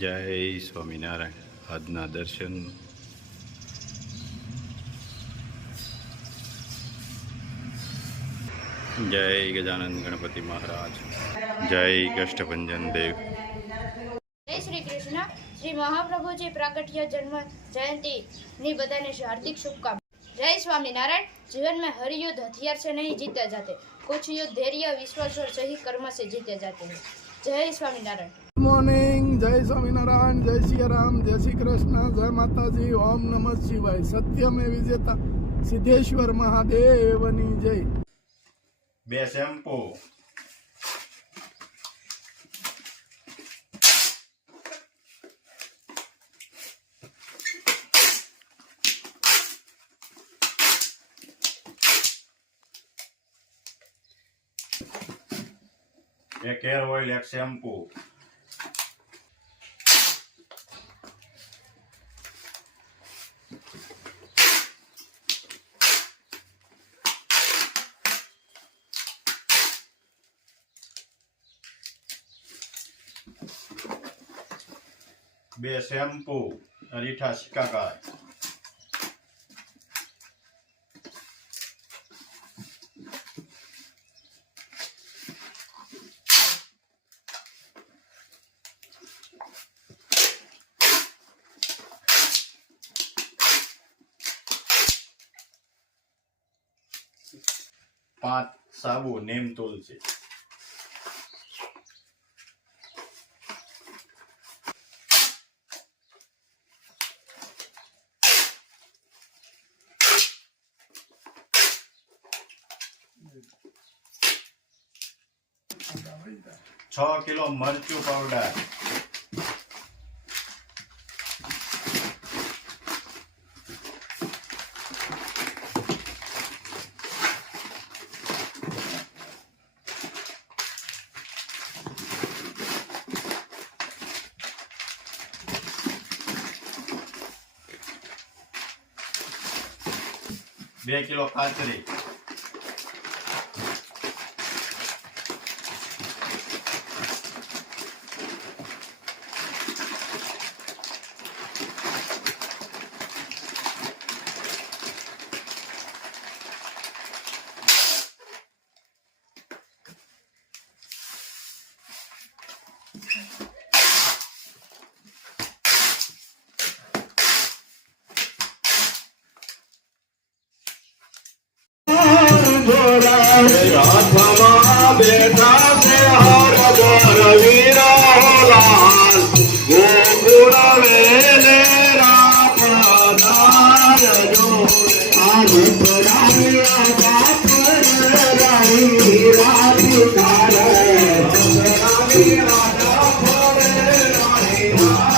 જય સ્વામિનારાયણ. આજના દર્શન જય ગજાનંદ ગણપતિ મહારાજ. જય કષ્ટભંજન દેવ. જય શ્રી કૃષ્ણ. શ્રી મહાપ્રભુજી પ્રાગટ્ય જન્મ जयंती ની બધાને हार्दिक शुभकामनाएं. जय स्वामीनारायण. जीवन में हर युद्ध हथियार से नहीं जीते जाते, कुछ युद्ध धैर्य, विश्वास और सही कर्म से जीते जाते हैं. जय स्वामीनारायण. मॉर्निंग. जय स्वामीनारायण. जय श्री राम. जय श्री कृष्ण. जय माताजी. ओम नमः शिवाय. सत्य में विजेता सिद्धेश्वर महादेवनी जय. બે શેમ્પુ, એક હેર ઓઇલ, એક શેમ્પુ. બે શેમ્પુ, અરીઠા શિકાકાય. પાંચ સાબુ નીમ તુલસી. છ કિલો મરચું પાવડર. બે કિલો કાચરી. राधमा बेटा से हर बर वीरालाल गोकुल वेले रापदार जो आज पराया बाप रानी राधिकार रानी राजा भरे रानी राधिकार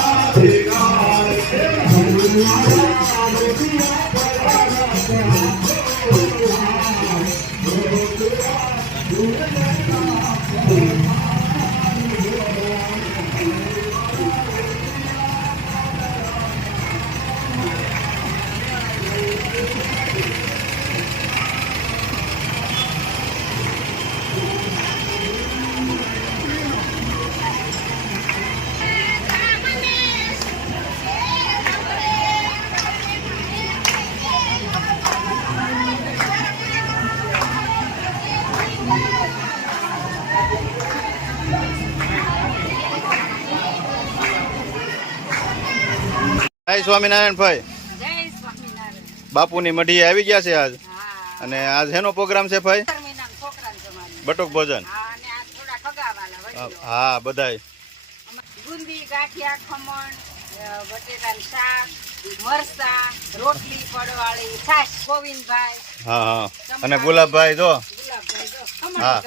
જય સ્વામિનારાયણ ભાઈ. જય સ્વામીનારાયણ. બાપુની મઢી આવી ગયા છે આજ. અને આજ હેનો પ્રોગ્રામ છે ભાઈ? બટુક ભોજન. હા બધાય. ગુંદી, ગાંઠિયા, ખમણ, બટેટાનું શાક, મરસા, રોટલી, પડવાળી, છાશ. ગોવિંદભાઈ. હા હા. અને ગુલાબભાઈ જો ગુલાબભાઈ જો હા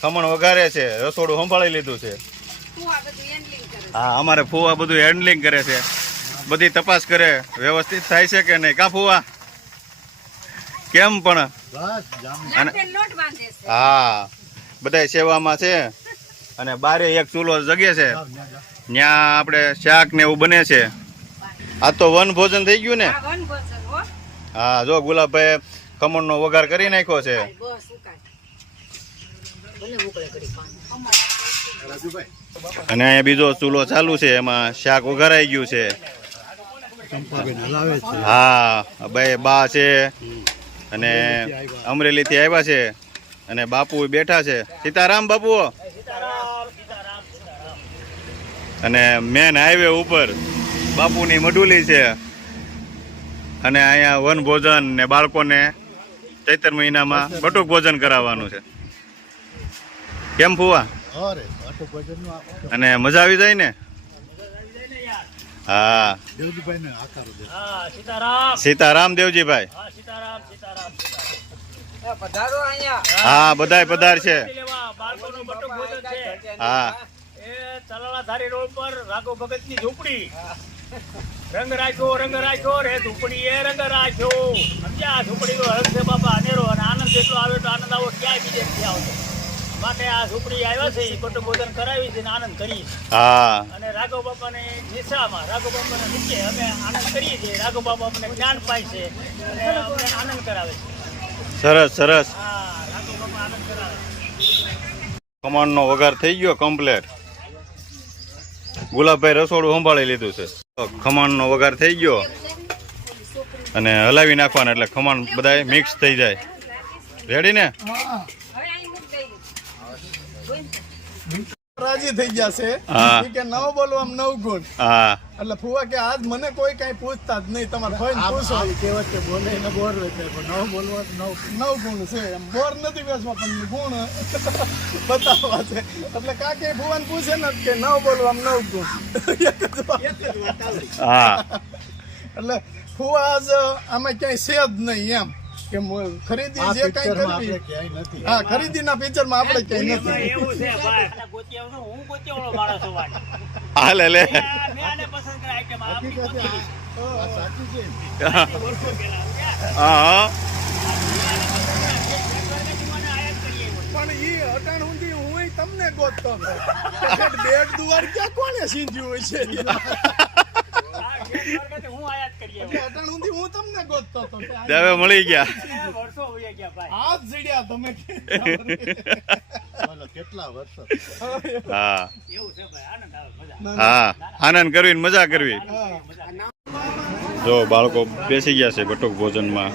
ખમણ વઘારે છે, રસોડું સંભાળી લીધું છે. ફુવા બધું હેન્ડલિંગ કરે. હા અમારે ફુવા બધું હેન્ડલિંગ કરે છે, બધી તપાસ કરે વ્યવસ્થિત થાય છે કે નહીં. કા ફુવા કેમ પણ? લોટ બાંધે છે. હા બધા સેવામાં છે. અને બારે એક ચૂલો જગે છે, ત્યાં આપણે શાક ને એવું બને છે. આ તો વન ભોજન થઈ ગયું ને. હા જો ગુલાબભાઈ ખમણ નો વઘાર કરી નાખ્યો છે. અને અહીંયા બીજો ચૂલો ચાલુ છે, એમાં શાક વઘારાઈ ગયું છે. હા, ભાઈ બા છે અને અમરેલીથી આવ્યા છે અને બાપુ બેઠા છે. સીતારામ બાપુ. અને મેન હાઈવે ઉપર બાપુની મઢુલી છે અને અહીંયા વન ભોજન ને બાળકોને ચૈત્ર મહિનામાં બટુક ભોજન કરાવવાનું છે. કેમ ફુવા? અને મજા આવી જાય ને? હા, સીતારામ દેવજીભાઈ. હા, બધાય પધાર છે. હા, ચલાલાધારી રોડ પર રાઘવ ભગત ની ઝૂંપડી. રંગ રાખ્યો રે ઝૂંપડી એ રંગ રાખ્યો. સમજ્યા? ઝૂંપડી નો રંગ છે બાપા અનેરો, અને આનંદ જેટલો આવે તો આનંદ આવો ક્યાંય બીજે નથી આવતો. માટે આ ઝૂંપડી આવ્યા છે, બટુ ભોજન કરાવી છે ને આનંદ કરી. હા, અને રાઘવ બાપાને દિશામાં રાઘવ બાપાને નીચે અમે આનંદ કરીએ છીએ. રાઘવ બાપા અમને જ્ઞાન પાય છે અને અમને આનંદ કરાવે છે. સરસ સરસ. હા, રાઘવ બાપા આનંદ કરાવે. ખમણનો વઘાર થઈ ગયો કમ્પ્લેટ. ગુલાબભાઈ રસોડું સંભાળી લીધું છે. ખમણનો વઘાર થઈ ગયો અને હલાવી નાખવાના એટલે ખમણ બધા મિક્સ થઈ જાય. રેડી ને? રાજી થઈ ગયા છે હા. કે નવ બોલવા 9 ગુણ. હા, એટલે ફુવા કે આજ મને કોઈ કઈ પૂછતા જ નહીં, તમારે ભાઈ પૂછો. કહેવત કે બોલે ને બોર વેચે, 9 બોલવા 9 ગુણ છે. એમ બોર નથી વેચવા પણ ગુણ બતાવવા છે. એટલે કાકે ફુવાને પૂછે ને કે 9 બોલવા 9 ગુણ. એક જ વાત. હા, એટલે ફુવા આજ આમાં ક્યાંય છે જ નહીં એમ કે ખરીદી જે કઈ કરવી. હા, ખરીદીના પિક્ચરમાં આપણે ક્યાંય નથી. એવું છે ભાઈ. ગોતિયાનો હું ગોતિયાવાળો માણસ છું ભાઈ. હાલે લે. મેં આને પસંદ કર્યા આઈટમ આપણી ગોતી. સાચું છે. વર્ષો પહેલા હા, પણ ઈ અટાણ સુધી હું તમને ગોતતો હતો. બેટ દુવાર ક્યાં કોને સીંધ્યું હોય છે? હું આયાત કરીએ. અટાણ સુધી હું તમને ગોતતો હતો. હવે મળી ગયા. વર્ષો હોઈ ગયા ભાઈ. હાથ જડ્યા તમે. કેટલા વર્ષો. હા એવું છે ભાઈ. આનંદ આવે, મજા. હા, આનંદ કરવી ને મજા કરવી. જો બાળકો બેસી ગયા છે બટુક ભોજનમાં.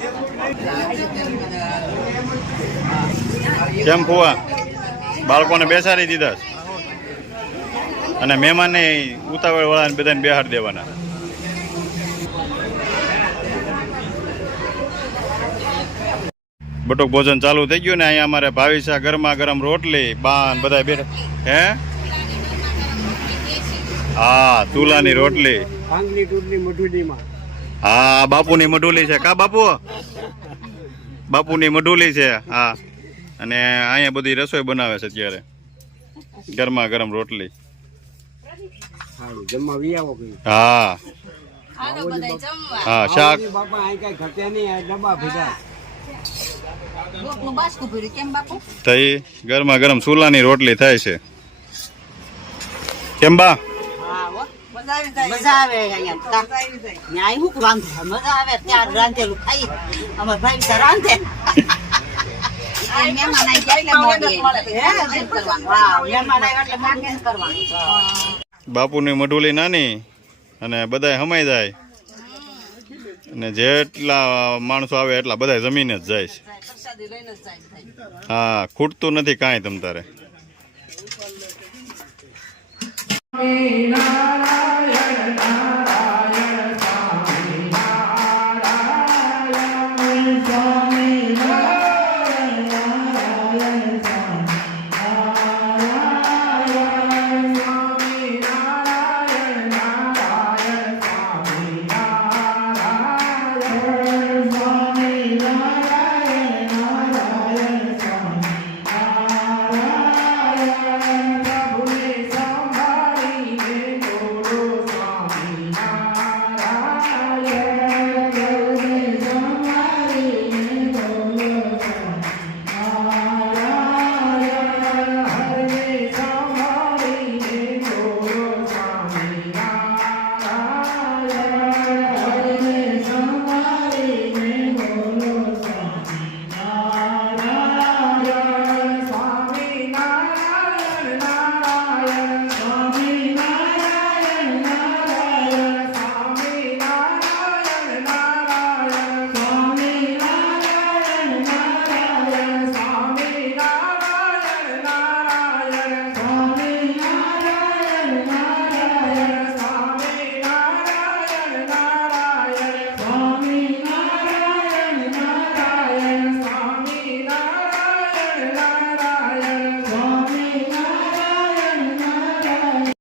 કેમ ફુવા? બાળકોને બેસાડી દીધા છે અને મહેમાનને ઉતાવળ વાળાને બધાને બેહાડી દેવાના. બટુક ભોજન ચાલુ થઈ ગયું ને અહીંયા અમારે ભાવિસા ગરમા ગરમ રોટલી બાન બધા બેઠા. હે? હા, ચૂલાની રોટલી. હા, બાપુની મઢુલી છે. કા બાપુ? બાપુની મઢુલી છે. હા, અને અહીંયા બધી રસોઈ બનાવે છે અત્યારે. ગરમા ગરમ રોટલી. હા હા, શાક. થઈ ગરમા ગરમ ચૂલાની રોટલી થાય છે. કેમ બા? મજા આવે અહીંયા હું રાંધે મજા આવે ત્યાં રાંધેલું ખાઈ અમાર ભાઈ સર રાંધે બાપુની મઢુલી નાની અને બધાય હમાઈ જાય અને જેટલા માણસો આવે એટલા બધા જમીને જ જાય છે. હા, ખૂટતું નથી કાંઈ તમ તારે.